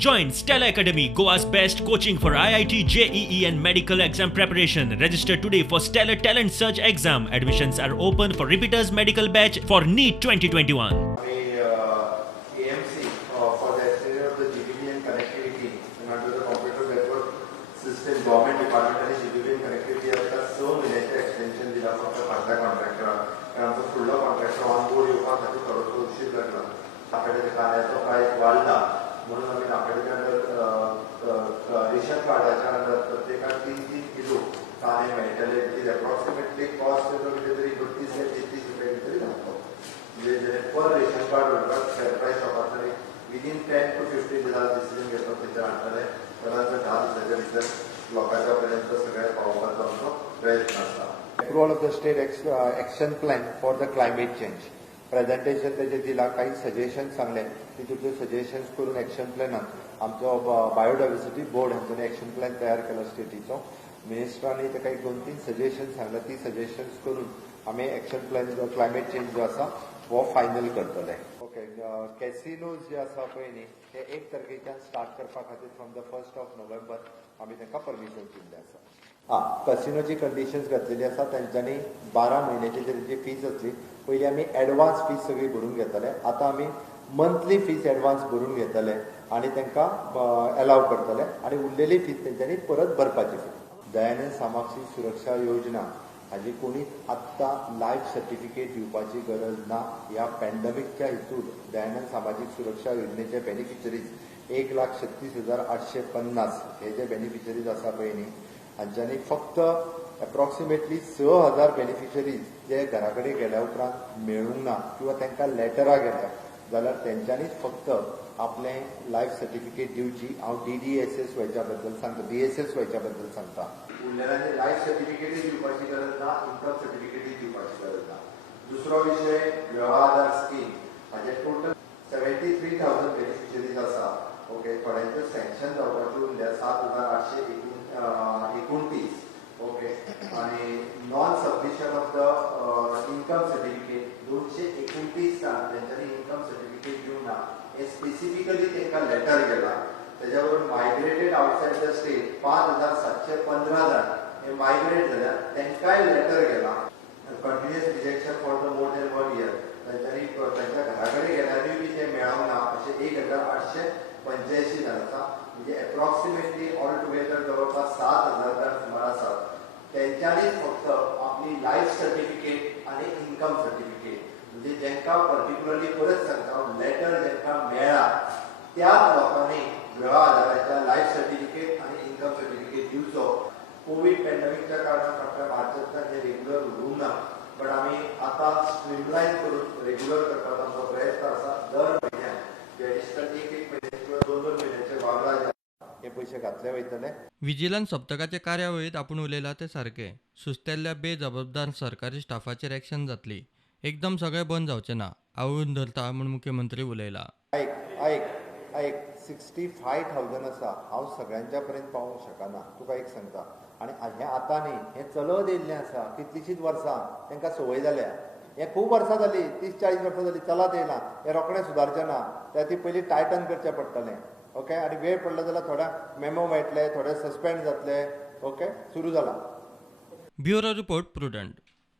Join Stella Academy, Goa's best coaching for IIT, JEE and medical exam preparation. Register today for Stellar Talent Search exam. Admissions are open for repeaters medical batch for NEET 2021. AMC for the exterior of the GBB and connectivity and under the computer network system government department आणि GBB and connectivity आता 6 महिन्याचे extension दिला फक्त फाटल्या कॉन्ट्रॅक्टराक कारण आमचो फुडलो contractor on board येवपा खातीर थोडोसो उशीर लागला आपल्याच्या कार्याचो प्रायस वाडला म्हणून आमी आपल्याच्या अंडर रेशन कार्डाच्या अंडर प्रत्येकाक 3-3 किलो कांदे मेळटले विच एप्रॉक्सिमेटली कॉस्ट कितें तरी 32 ते 33 रुपया तरी लागतो म्हणजे per ration card holder fair price शॉपांतल्यान विदिन 10 to 15 दिसांत डिसिजन घेतो थंयच्यान हाडटले परत 10 दिसांच्या भितर लोकांच्या पर्यंत सगळे पावोवपाचो आमचो प्रयत्न आसा. Approval of the state action plan for the climate change. Presentation तेजे दिला काही सजेशन सांगले तितूंतले सजेशन्स करून एक्शन प्लॅनात आमचो बायोडायवर्सिटी बोर्ड हांचो एक्शन प्लॅन तयार केला स्टेटीचो मिनिस्टरांनी ताका 2-3 सजेशन सांगला ती सजेशन्स करून आमी एक्शन प्लॅन जो क्लायमेट चेंज जो आसा वो फायनल करतले. ओके कॅसिनोज जे आसा पळय न्ही ते 1 तारखेच्यान स्टार्ट करपा खातीर फ्रॉम द 1 नोव्हेंबर आमी तांकां परमिशन दिल्लें आसा. कसिनोची कंडिशन्स घातलेली आसा तांच्यांनी 12 म्हयन्याची जी फीज आसली पयलीं आमी एडवान्स फीज सगळी भरून घेतले आतां आमी मंथली फीज एडवान्स भरून घेतले आनी तांकां अलाव करतले आनी उरलेली फीज तेंच्यांनी परत भरपाची. दयानंद सामाजिक सुरक्षा योजना हाजी कोणी आत्तां लायफ सर्टिफिकेट दिवपाची गरज ना. ह्या पॅन्डेमिकच्या हितून दयानंद सामाजिक सुरक्षा योजनेचे बेनिफिशरीज 1,36,850 हे जे बेनिफिशरीज आसा पळय न्ही हांच्यांनी फक्त एप्रॉक्सिमेटली 6,000 बेनिफिशरीज जे घरा कडेन गेल्या उपरांत मेळूंक ना किंवा तांकां लेटरां गेल्या जाल्यार तेंच्यांनीच फक्त आपलें लायफ सर्टिफिकेट दिवची. हांव DDSS व्हायच्या बद्दल सांगता DSS व्हायच्या बद्दल सांगता. उरलेल्यांनी लायफ सर्टिफिकेटूय दिवपाची गरज ना इन्कम सर्टिफिकेटूय दिवपाची गरज ना. दुसरो विशय व्यवहार स्कीम हाजे टोटल 73,000 बेनिफिशरीज आसा. ओके थोड्यांचे सँक्शन जावपाचे उरल्या 7,829. ओके आणि non submission of the income certificate 229 जाण तेंच्यांनी इन्कम सर्टिफिकेट दिवंक ना हे स्पेसिफिकली तांकां लेटर गेला. त्याच्या बरोबर मायग्रेटेड आउटसाइड द स्टेट 5,715 जाण हे मायग्रेट जाल्यार तांकांय लेटर गेला. Continuous rejection for the more than 1 year तांच्यांनी तांच्या घरा कडेन गेल्यारूय बी ते मेळोंक ना अशे 1,885 जाण आसा. म्हणजे एप्रॉक्सिमेटली ऑल टुगेदर जवळपास 7,000 जाण सुमार आसात. त्यांच्यानीच फक्त आपली लायफ सर्टिफिकेट आणि इन्कम सर्टिफिकेट म्हणजे जेंकां पर्टिक्युलरली परत सांगता लेटर जेंकां मेळ्ळा त्याच लोकांनी वेळा आधाराच्या लायफ सर्टिफिकेट आणि इन्कम सर्टिफिकेट दिवचो. कोविड पॅन्डेमिकच्या कारणान फाटल्या मार्चांतल्यान हे रेग्युलर उरूंक ना बट आमी आतां स्ट्रीमलायन करून रेग्युलर करपाचो आमचो प्रयत्न आसा. दर म्हयन्याक एडिशनल 1 म्हयन्याचे किंवा 2 म्हयन्याचे वागडा हे पयशे घातले वयतले. विजिलन्स सप्तकाचे कार्यावळीत आपण उलयला ते सारके. सुस्तेल्ल्या बेजबाबदार सरकारी स्टाफाचेर एक्शन जातली. एकदम सगळें बंद जावचें ना आवळून धरता म्हूण मुख्यमंत्री उलयला. ऐक 65,000 आसा हांव सगळ्यांच्या पर्यंत पावोवंक शकना. तुका एक सांगता आनी हें आतां न्ही हें चलत येयल्लें आसा कितलींशींच वर्सां तांकां संवय जाल्या. हें खूब वर्सां जालीं 30-40 वर्सां जालीं चलत येयलां. हें रोखडें सुदारचें ना त्या ती पयलीं टायटन करचें पडटलें. ओके आनी वेळ पडलो जाल्यार थोड्या मेमो मेळटले थोडे सस्पेंड जातले. ओके सुरू जाला. Bureau report prudent.